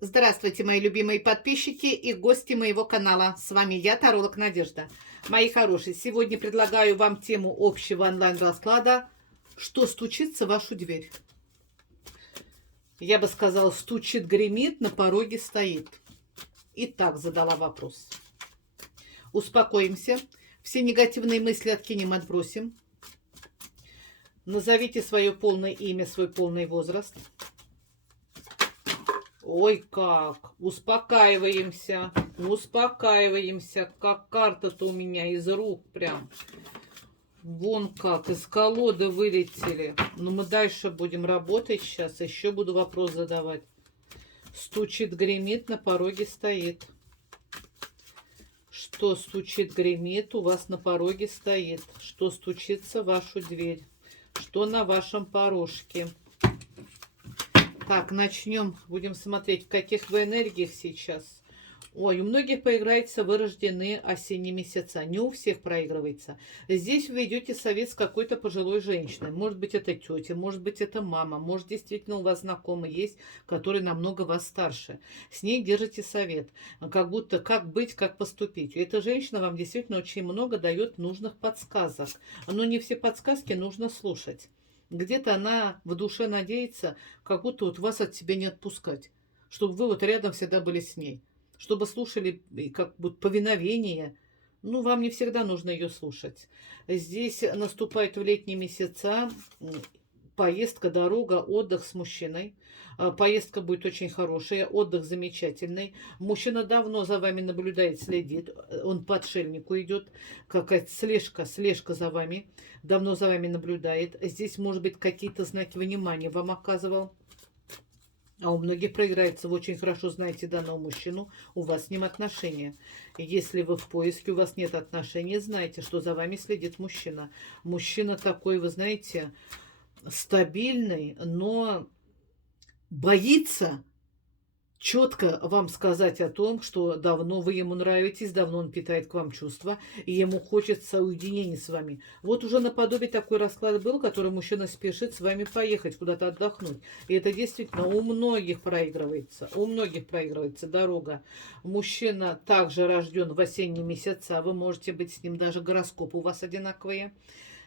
Здравствуйте, мои любимые подписчики и гости моего канала. С вами я, таролог Надежда. Мои хорошие, сегодня предлагаю вам тему общего онлайн-расклада «Что стучится в вашу дверь?». Я бы сказала, стучит, гремит, на пороге стоит. Итак, задала вопрос. Успокоимся, все негативные мысли откинем, отбросим. Назовите свое полное имя, свой полный возраст. Ой, как! Успокаиваемся, успокаиваемся. Как карта-то у меня из рук прям. Вон как, из колоды вылетели. Но мы дальше будем работать сейчас. Еще буду вопрос задавать. Стучит, гремит, на пороге стоит. Что стучит, гремит, у вас на пороге стоит? Что стучится в вашу дверь? Что на вашем порожке? Так, начнем. Будем смотреть, в каких вы энергиях сейчас. Ой, у многих проиграется вырожденные осенние месяца. Не у всех проигрывается. Здесь вы идете совет с какой-то пожилой женщиной. Может быть, это тетя, может быть, это мама. Может, действительно у вас знакомый есть, который намного вас старше. С ней держите совет. Как будто как быть, как поступить. Эта женщина вам действительно очень много дает нужных подсказок. Но не все подсказки нужно слушать. Где-то она в душе надеется, как будто вот вас от себя не отпускать, чтобы вы вот рядом всегда были с ней, чтобы слушали как будто повиновение. Ну, вам не всегда нужно ее слушать. Здесь наступает в летние месяца поездка, дорога, отдых с мужчиной. Поездка будет очень хорошая, отдых замечательный. Мужчина давно за вами наблюдает, следит. Он по отшельнику идет. Какая-то слежка за вами. Давно за вами наблюдает. Здесь, может быть, какие-то знаки внимания вам оказывал. А у многих проиграется, вы очень хорошо знаете данного мужчину, у вас с ним отношения. Если вы в поиске, у вас нет отношений, знайте, что за вами следит мужчина. Мужчина такой, вы знаете, стабильный, но боится четко вам сказать о том, что давно вы ему нравитесь, давно он питает к вам чувства, и ему хочется уединения с вами. Вот уже наподобие такой расклад был, который мужчина спешит с вами поехать, куда-то отдохнуть. И это действительно у многих проигрывается дорога. Мужчина также рожден в осенние месяца, вы можете быть с ним, даже гороскоп у вас одинаковые.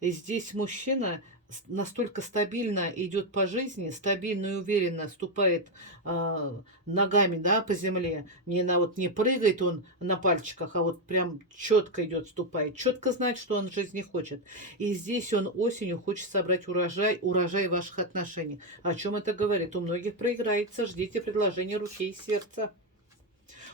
И здесь мужчина настолько стабильно идет по жизни, стабильно и уверенно ступает ногами, да, по земле. Не прыгает он на пальчиках, а вот прям четко идет, ступает. Четко знает, что он в жизни хочет. И здесь он осенью хочет собрать урожай ваших отношений. О чем это говорит? У многих проиграется. Ждите предложения руки и сердца.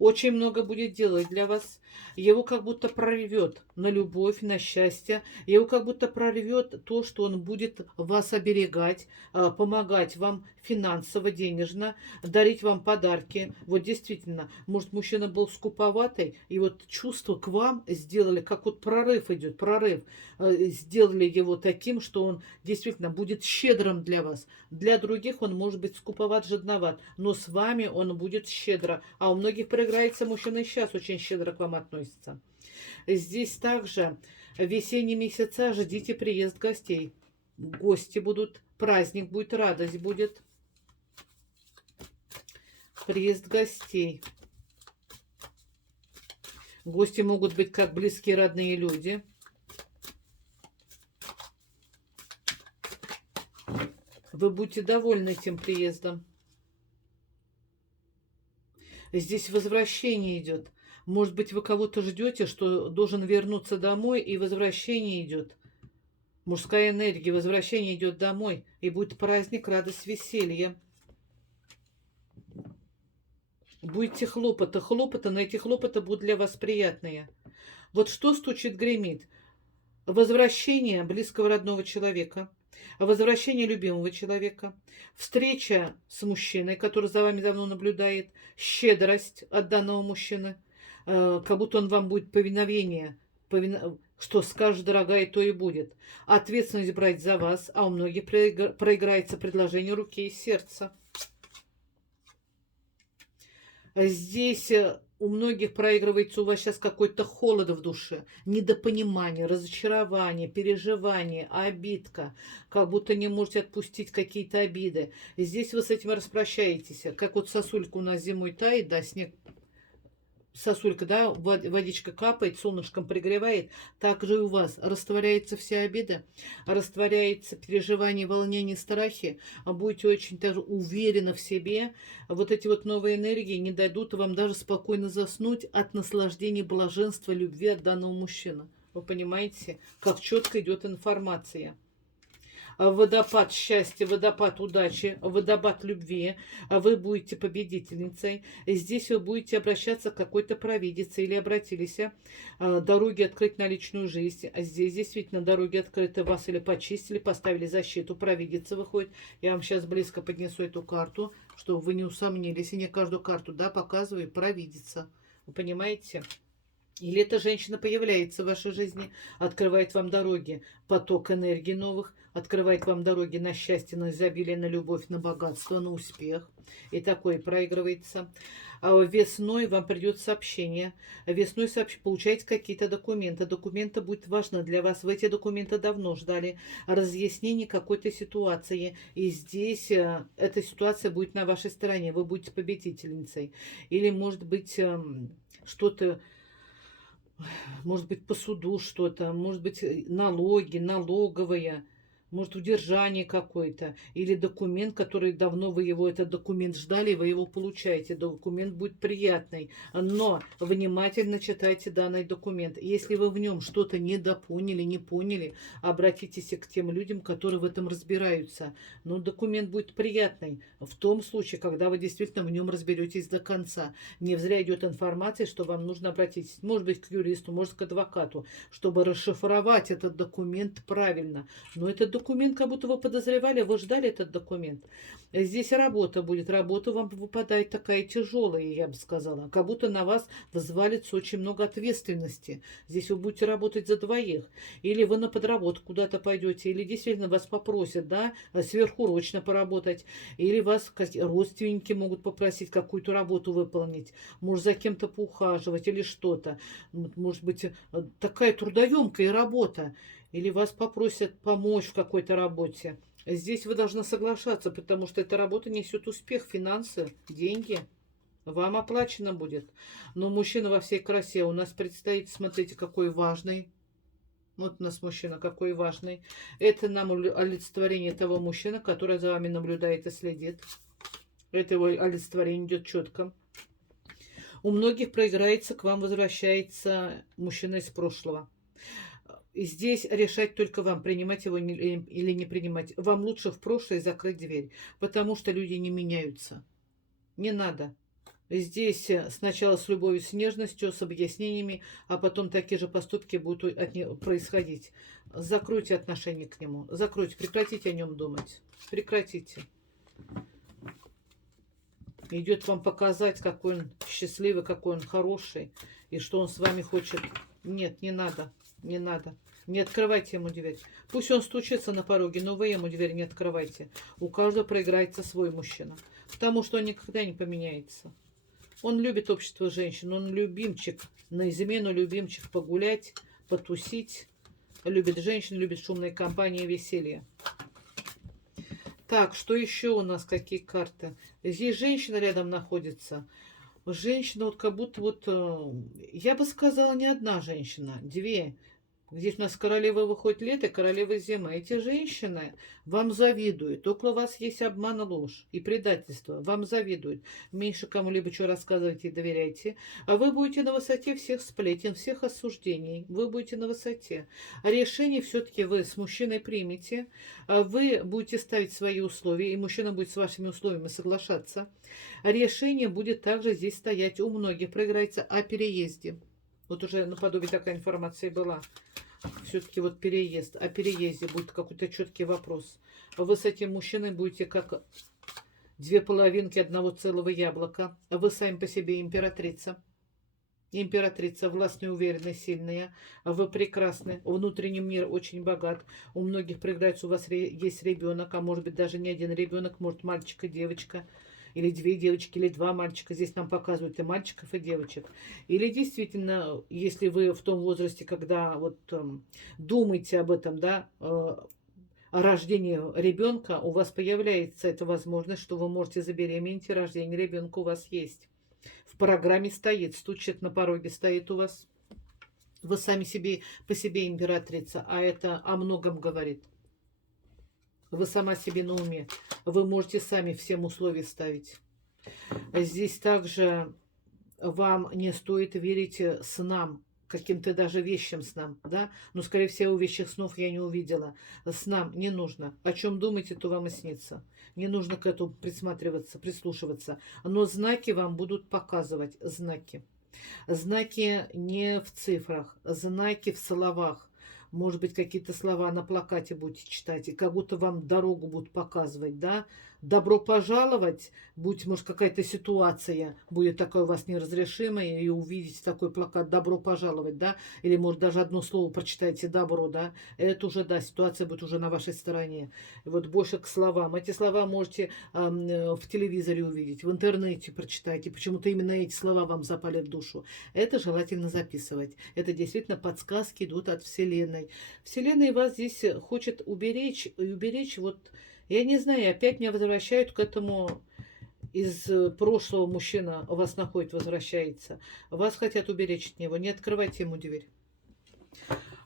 Очень много будет делать для вас. Его как будто прорвет на любовь, на счастье. Его как будто прорвет то, что он будет вас оберегать, помогать вам финансово, денежно, дарить вам подарки. Вот действительно, может, мужчина был скуповатый, и вот чувства к вам сделали, как вот прорыв идет, прорыв. Сделали его таким, что он действительно будет щедрым для вас. Для других он может быть скуповат, жадноват, но с вами он будет щедро. А у многих проиграется мужчина сейчас очень щедро к вам относится. Здесь также весенние месяца ждите приезд гостей. Гости будут, праздник будет, радость будет. Приезд гостей. Гости могут быть как близкие, родные люди. Вы будете довольны этим приездом. Здесь возвращение идет. Может быть, вы кого-то ждете, что должен вернуться домой, и возвращение идет. Мужская энергия, возвращение идет домой, и будет праздник, радость, веселье. Будете хлопоты, но эти хлопоты будут для вас приятные. Вот что стучит, гремит? Возвращение близкого родного человека, возвращение любимого человека, встреча с мужчиной, который за вами давно наблюдает, щедрость от данного мужчины, как будто он вам будет повиновение, что скажешь, дорогая, то и будет. Ответственность брать за вас, а у многих проиграется предложение руки и сердца. Здесь У многих проигрывается у вас сейчас какой-то холод в душе, недопонимание, разочарование, переживание, обидка, как будто не можете отпустить какие-то обиды. И здесь вы с этим распрощаетесь. Как вот сосулька у нас зимой тает, да, снег, сосулька, да, водичка капает, солнышком пригревает, так же и у вас растворяется вся обида, растворяется переживание, волнение, страхи, будете очень даже уверены в себе. Вот эти вот новые энергии не дадут вам даже спокойно заснуть от наслаждения, блаженства, любви от данного мужчины. Вы понимаете, как четко идет информация. Водопад счастья, водопад удачи, водопад любви, вы будете победительницей. Здесь вы будете обращаться к какой-то провидице или обратились, дороги открыть на личную жизнь. А здесь действительно дороги открыты, вас или почистили, поставили защиту, провидица выходит. Я вам сейчас близко поднесу эту карту, чтобы вы не усомнились. И не каждую карту, да, показываю, провидица. Вы понимаете? Или эта женщина появляется в вашей жизни, открывает вам дороги, поток энергии новых, открывает вам дороги на счастье, на изобилие, на любовь, на богатство, на успех. И такое проигрывается. А весной вам придет сообщение. Весной получаете какие-то документы. Документы будут важны для вас. Вы эти документы давно ждали. Разъяснение какой-то ситуации. И здесь эта ситуация будет на вашей стороне. Вы будете победительницей. Или, может быть, что-то... Может быть, по суду что-то, может быть, налоги, налоговая, может, удержание какое-то, или документ, который давно вы его, этот документ ждали, вы его получаете. Документ будет приятный, но внимательно читайте данный документ. Если вы в нем что-то недопоняли, не поняли, обратитесь к тем людям, которые в этом разбираются. Но документ будет приятный в том случае, когда вы действительно в нем разберетесь до конца. Не зря идет информация, что вам нужно обратиться, может быть, к юристу, может, к адвокату, чтобы расшифровать этот документ правильно. Но этот документ, как будто вы подозревали, вы ждали этот документ. Здесь работа будет. Работа вам выпадает такая тяжелая, я бы сказала. Как будто на вас взвалится очень много ответственности. Здесь вы будете работать за двоих. Или вы на подработку куда-то пойдете, или действительно вас попросят, да, сверхурочно поработать. Или вас родственники могут попросить какую-то работу выполнить. Может, за кем-то поухаживать или что-то. Может быть, такая трудоемкая работа. Или вас попросят помочь в какой-то работе. Здесь вы должны соглашаться, потому что эта работа несет успех, финансы, деньги. Вам оплачено будет. Но мужчина во всей красе у нас предстоит, смотрите, какой важный. Вот у нас мужчина какой важный. Это нам олицетворение того мужчины, который за вами наблюдает и следит. Это его олицетворение идет четко. У многих проиграется, к вам возвращается мужчина из прошлого. И здесь решать только вам, принимать его или не принимать. Вам лучше в прошлое закрыть дверь, потому что люди не меняются. Не надо. Здесь сначала с любовью, с нежностью, с объяснениями, а потом такие же поступки будут происходить. Закройте отношение к нему. Закройте, прекратите о нем думать. Прекратите. Идет вам показать, какой он счастливый, какой он хороший, и что он с вами хочет. Нет, не надо. Не надо. Не открывайте ему дверь. Пусть он стучится на пороге, но вы ему дверь не открывайте. У каждого проиграется свой мужчина. Потому что он никогда не поменяется. Он любит общество женщин. Он любимчик. На измену любимчик погулять, потусить. Любит женщин, любит шумные компании, веселье. Так, что еще у нас? Какие карты? Здесь женщина рядом находится. Женщина вот как будто вот... Я бы сказала, не одна женщина. Две. Здесь у нас королева выходит лето, королева зима. Эти женщины вам завидуют. Около вас есть обман, ложь и предательство. Вам завидуют. Меньше кому-либо что рассказывайте и доверяйте. А вы будете на высоте всех сплетен, всех осуждений. Вы будете на высоте. А решение все-таки вы с мужчиной примете. Вы будете ставить свои условия, и мужчина будет с вашими условиями соглашаться. Решение будет также здесь стоять. У многих проиграется о переезде. Вот уже наподобие такая информация была. Все-таки вот переезд. О переезде будет какой-то четкий вопрос. Вы с этим мужчиной будете как две половинки одного целого яблока. Вы сами по себе императрица. Императрица, властная, уверенная, сильная. Вы прекрасны. Внутренний мир очень богат. У многих проиграется, у вас есть ребенок, а может быть даже не один ребенок, может мальчик и девочка. Или две девочки, или два мальчика. Здесь нам показывают и мальчиков, и девочек. Или действительно, если вы в том возрасте, когда вот думаете об этом, да, о рождении ребенка, у вас появляется эта возможность, что вы можете забеременеть, и рождение ребенка у вас есть. В программе стоит, стучит на пороге, стоит у вас. Вы сами себе по себе императрица, а это о многом говорит. Вы сама себе на уме. Вы можете сами всем условия ставить. Здесь также вам не стоит верить снам, каким-то даже вещим снам, да? Но, скорее всего, вещих снов я не увидела. Снам не нужно. О чем думаете, то вам и снится. Не нужно к этому присматриваться, прислушиваться. Но знаки вам будут показывать. Знаки. Знаки не в цифрах, знаки в словах. Может быть, какие-то слова на плакате будете читать, и как будто вам дорогу будут показывать, да? Добро пожаловать, будь, может, какая-то ситуация будет такая у вас неразрешимая, и увидите такой плакат «Добро пожаловать», да? Или, может, даже одно слово прочитайте «Добро», да? Это уже, да, ситуация будет уже на вашей стороне. Вот больше к словам. Эти слова можете в телевизоре увидеть, в интернете прочитайте. Почему-то именно эти слова вам запали в душу. Это желательно записывать. Это действительно подсказки идут от Вселенной. Вселенная вас здесь хочет уберечь, и уберечь вот, я не знаю, опять меня возвращают к этому из прошлого мужчина вас находит, возвращается. Вас хотят уберечь от него. Не открывайте ему дверь.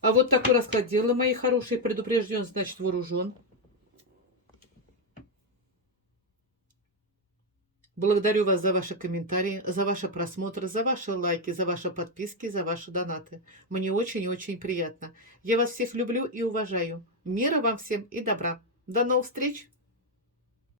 А вот такой расклад делала, мои хорошие. Предупрежден, значит вооружен. Благодарю вас за ваши комментарии, за ваши просмотры, за ваши лайки, за ваши подписки, за ваши донаты. Мне очень и очень приятно. Я вас всех люблю и уважаю. Мира вам всем и добра. До новых встреч!